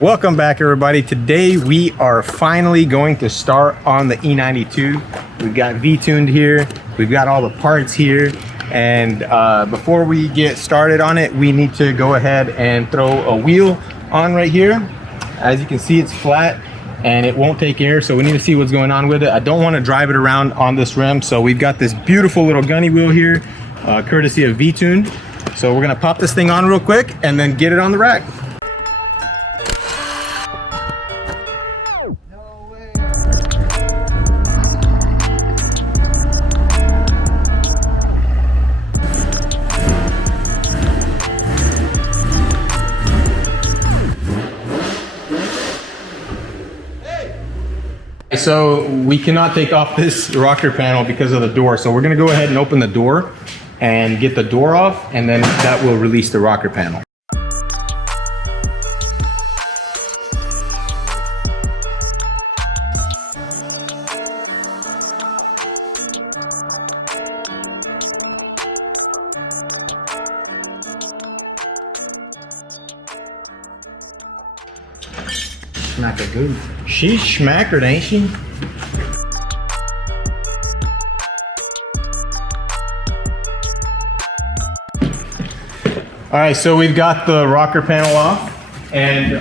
Welcome back, everybody. Today we are finally going to start on the E92. We've got Vtuned here, we've got all the parts here, and before we get started on it, we need to go ahead and throw a wheel on right here. As you can see, it's flat and it won't take air, so we need to see what's going on with it. I don't want to drive it around on this rim, so we've got this beautiful little gunny wheel here, courtesy of Vtuned. So we're gonna pop this thing on real quick and then get it on the rack. So we cannot take off this rocker panel because of the door. So we're gonna go ahead and open the door and get the door off, and then that will release the rocker panel. Smack it good. She schmackered, ain't she? All right, so we've got the rocker panel off, and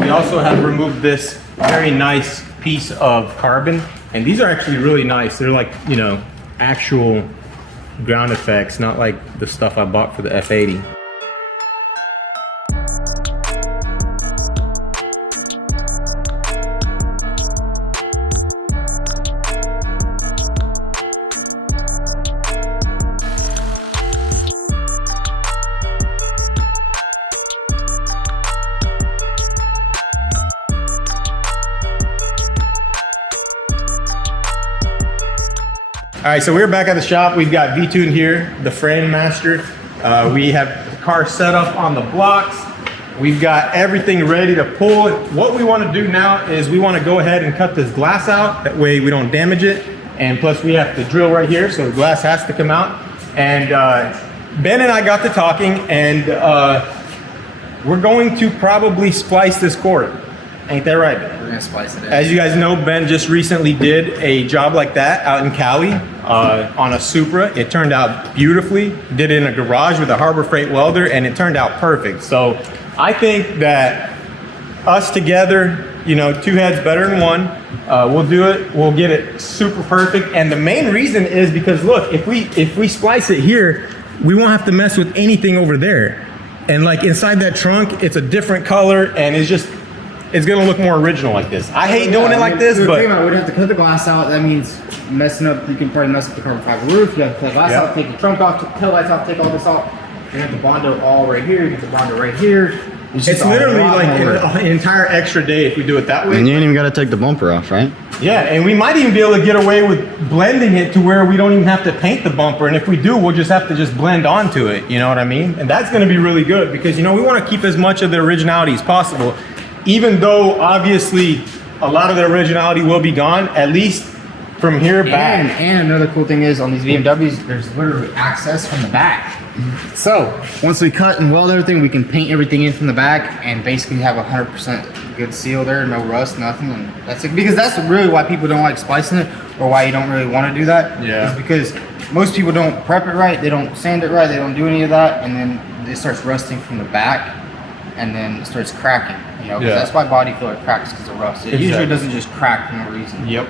we also have removed this very nice piece of carbon. And these are actually really nice. They're like, you know, actual ground effects, not like the stuff I bought for the F80. All right, so we're back at the shop. We've got Vtuned here, the frame master. We have the car set up on the blocks. We've got everything ready to pull. What we want to do now is we want to go ahead and cut this glass out. That way we don't damage it. And plus we have to drill right here, so the glass has to come out. And Ben and I got to talking, and we're going to probably splice this cord. Ain't that right, Ben? We're gonna splice it in. As you guys know, Ben just recently did a job like that out in Cali on a Supra. It turned out beautifully. Did it in a garage with a Harbor Freight welder, and it turned out perfect. So I think that us together, you know, two heads better than one. We'll do it. We'll get it super perfect. And the main reason is because look, if we splice it here, we won't have to mess with anything over there. And like inside that trunk, it's a different color, and it's gonna look more original like this. I hate doing it like this, but we'd have to cut the glass out. That means messing up. You can probably mess up the carbon fiber roof. You have to cut the glass out, take the trunk off, take the tail lights off, take all this off. You have the Bondo all right here. You get the Bondo right here. It's literally like an entire extra day if we do it that way. And you ain't even got to take the bumper off, right? Yeah, and we might even be able to get away with blending it to where we don't even have to paint the bumper. And if we do, we'll just have to just blend onto it. You know what I mean? And that's gonna be really good because, you know, we wanna keep as much of the originality as possible. Even though obviously a lot of the originality will be gone, at least from here back. And another cool thing is on these BMWs, there's literally access from the back. So once we cut and weld everything, we can paint everything in from the back and basically have 100% good seal there, no rust, nothing. And that's it. Because that's really why people don't like splicing it, or why you don't really want to do that. Yeah. Is because most people don't prep it right, they don't sand it right, they don't do any of that, and then it starts rusting from the back, and then it starts cracking. You know, that's why body filler cracks, because of rust. It usually doesn't just crack for no reason. Yep.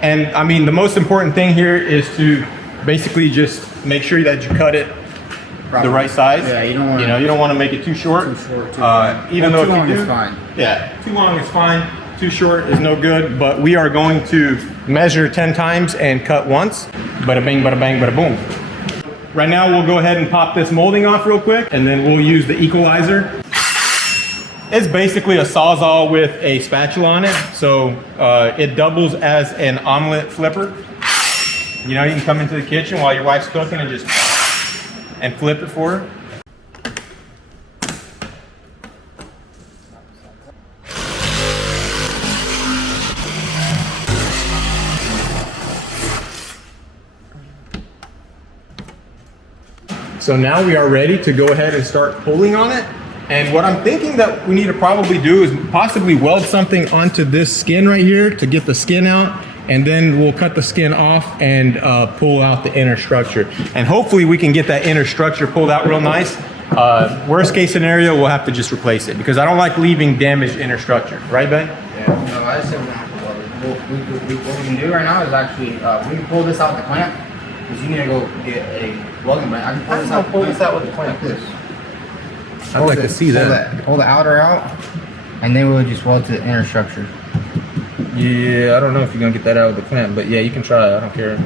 And I mean, the most important thing here is to basically just make sure that you cut it the right size. Yeah, you don't want to make it too short. Even though too long is fine. Yeah, too long is fine. Too short is no good. But we are going to measure 10 times and cut once. Bada bing, bada bang, bada boom. Right now, we'll go ahead and pop this molding off real quick, and then we'll use the equalizer. It's basically a Sawzall with a spatula on it, so it doubles as an omelet flipper. You know, you can come into the kitchen while your wife's cooking and just flip it for her. So now we are ready to go ahead and start pulling on it. And what I'm thinking that we need to probably do is possibly weld something onto this skin right here to get the skin out. And then we'll cut the skin off and pull out the inner structure. And hopefully we can get that inner structure pulled out real nice. Worst case scenario, we'll have to just replace it because I don't like leaving damaged inner structure. Right, Ben? Yeah, no, I said we don't have to weld it. What we can do right now is actually, we can pull this out with the clamp because you need to go get a welding blank. I can pull this out with the clamp. Like this. I'd like to see that. Pull the outer out, and then we'll just weld to the inner structure. Yeah, I don't know if you're gonna get that out with the clamp, but yeah, you can try. I don't care.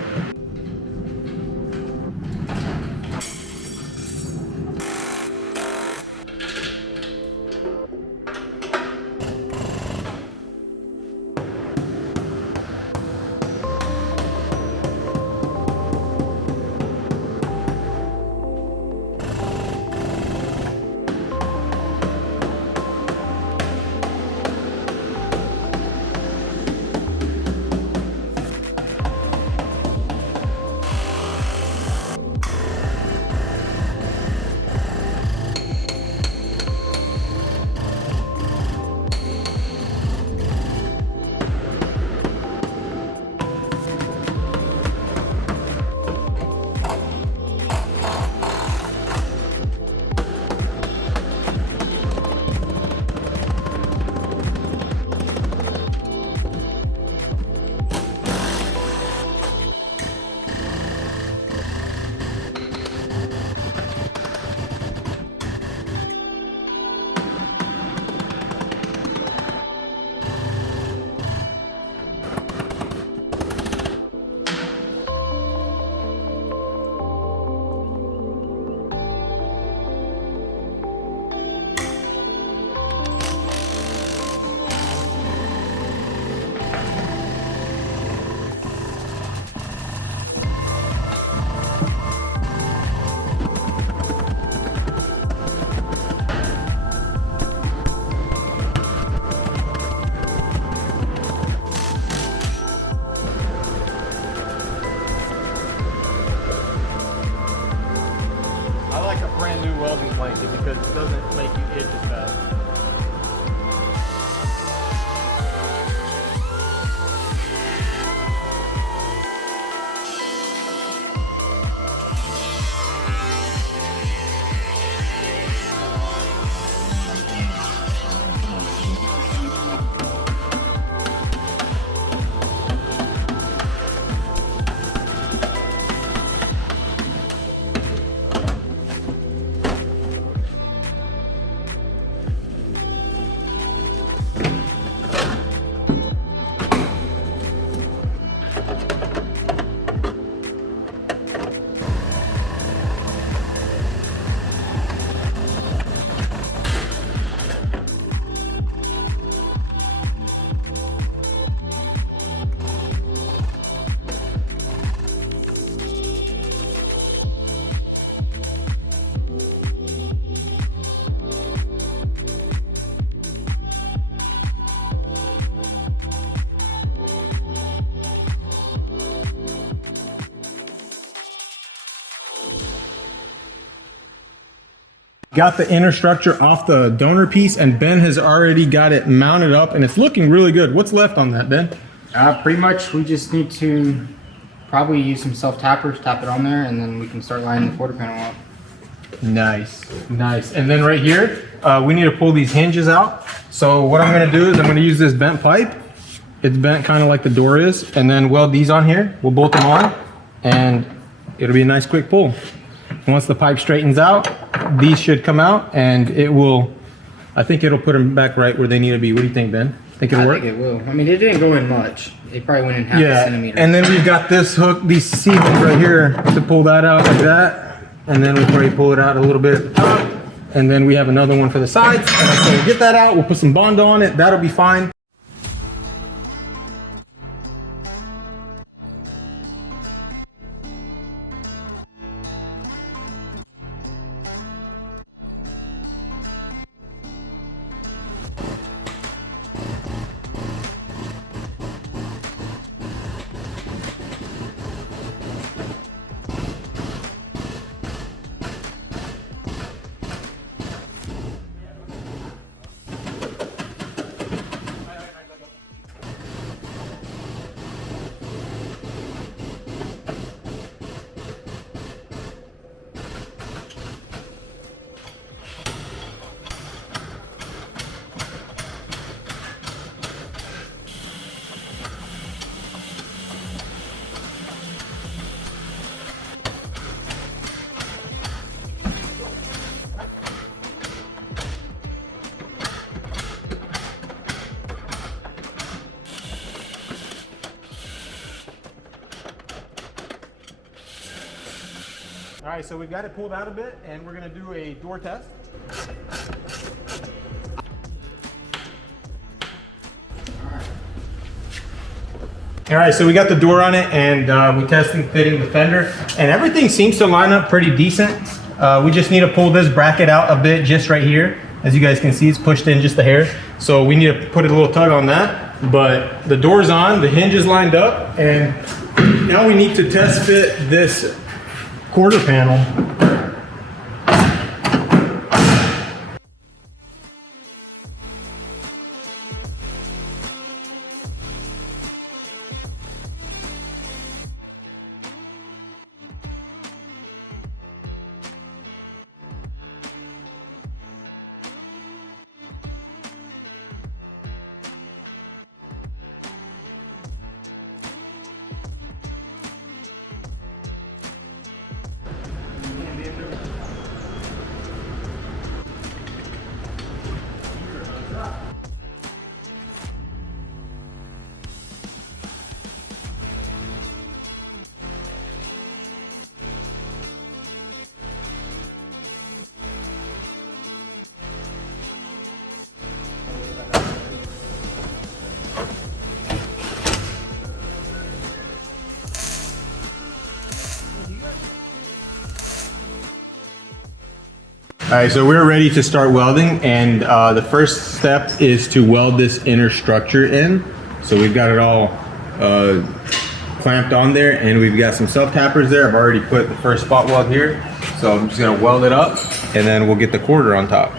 I like a brand new welding blanket because it doesn't make you itch as bad. Got the inner structure off the donor piece and Ben has already got it mounted up and it's looking really good. What's left on that, Ben? Pretty much we just need to probably use some self-tappers, tap it on there, and then we can start lining the quarter panel up. Nice, nice. And then right here, we need to pull these hinges out. So what I'm gonna do is I'm gonna use this bent pipe. It's bent kind of like the door is, and then weld these on here. We'll bolt them on and it'll be a nice quick pull. Once the pipe straightens out, these should come out and it will, I think it'll put them back right where they need to be. What do you think, Ben? Think it'll work? I think it will. I mean, it didn't go in much. It probably went in half a centimeter. And then we've got this hook, these C-hooks right here to pull that out like that. And then we'll probably pull it out a little bit at the top. And then we have another one for the sides. And so we'll get that out, we'll put some Bondo on it, that'll be fine. All right, so we've got it pulled out a bit, and we're gonna do a door test. All right, so we got the door on it, and we testing fitting the fender, and everything seems to line up pretty decent. We just need to pull this bracket out a bit, just right here. As you guys can see, it's pushed in just a hair. So we need to put a little tug on that, but the door's on, the hinge is lined up, and now we need to test fit this quarter panel. All right, so we're ready to start welding, and the first step is to weld this inner structure in. So we've got it all clamped on there, and we've got some self-tappers there. I've already put the first spot weld here, so I'm just gonna weld it up, and then we'll get the quarter on top.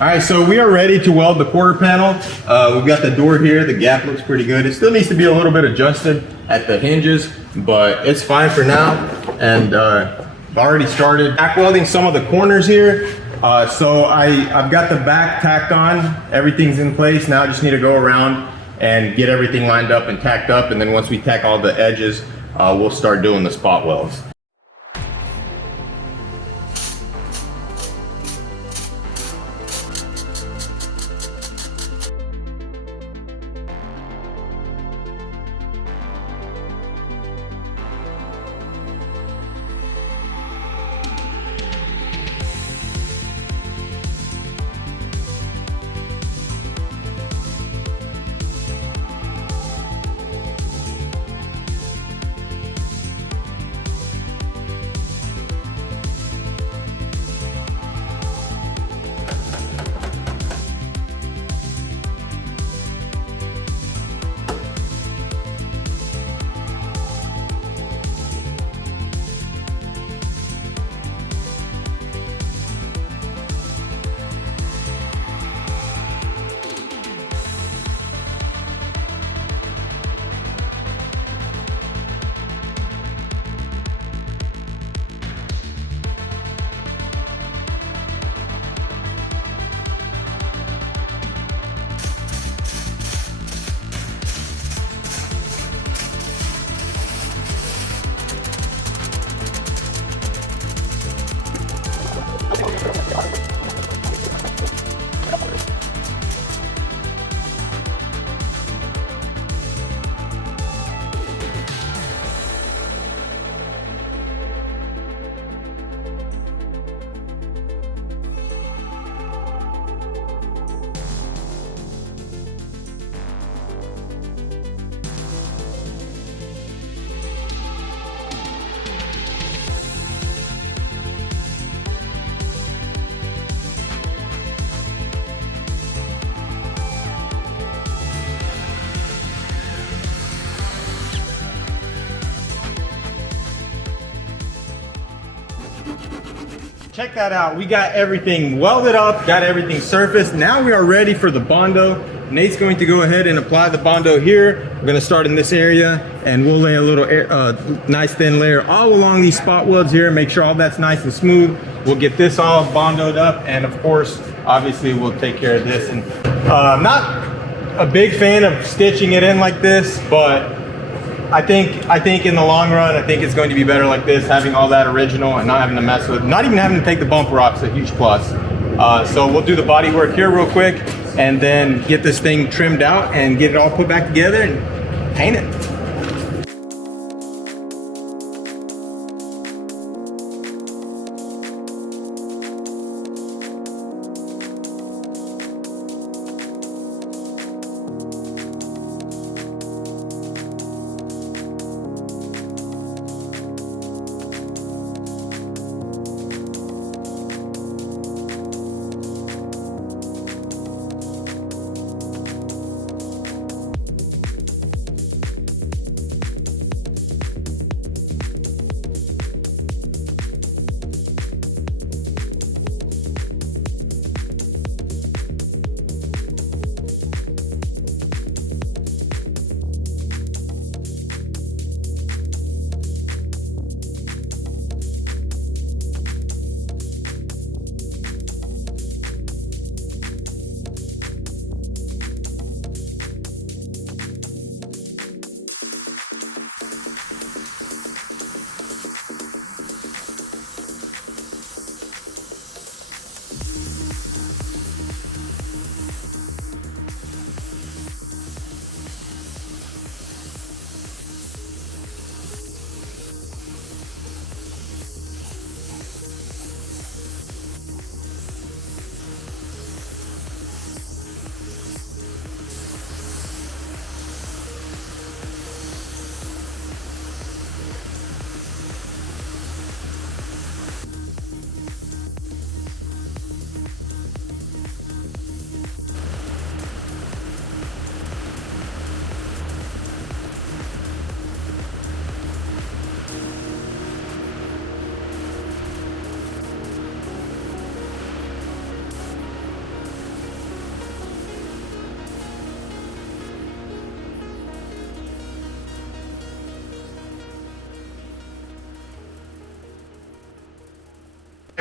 All right, so we are ready to weld the quarter panel. We've got the door here. The gap looks pretty good. It still needs to be a little bit adjusted at the hinges, but it's fine for now. And I've already started back welding some of the corners here. So I've got the back tacked on. Everything's in place. Now I just need to go around and get everything lined up and tacked up. And then once we tack all the edges, we'll start doing the spot welds. Check that out. We got everything welded up, got everything surfaced. Now we are ready for the Bondo. Nate's going to go ahead and apply the Bondo here. We're gonna start in this area, and we'll lay a little nice thin layer all along these spot welds here, make sure all that's nice and smooth. We'll get this all bondoed up, and of course, obviously we'll take care of this. And I'm not a big fan of stitching it in like this, but I think in the long run, I think it's going to be better like this, having all that original and not having to mess with, not even having to take the bumper off is a huge plus. So we'll do the body work here real quick and then get this thing trimmed out and get it all put back together and paint it.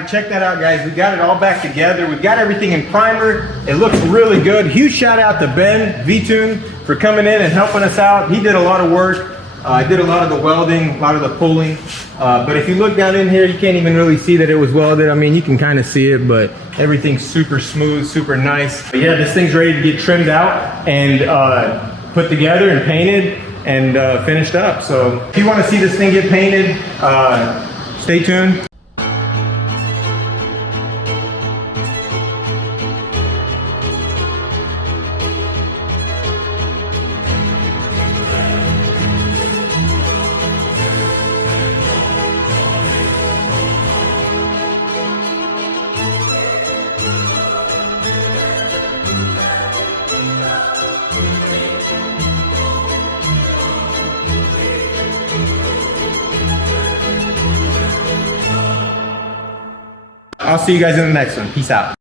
Check that out, guys. We got it all back together. We've got everything in primer. It looks really good. Huge shout out to Ben Vtuned for coming in and helping us out. He did a lot of work. I did a lot of the welding, a lot of the pulling. But if you look down in here, you can't even really see that it was welded. I mean, you can kind of see it, but everything's super smooth, super nice. But yeah, this thing's ready to get trimmed out and put together and painted and finished up. So if you want to see this thing get painted, stay tuned. I'll see you guys in the next one. Peace out.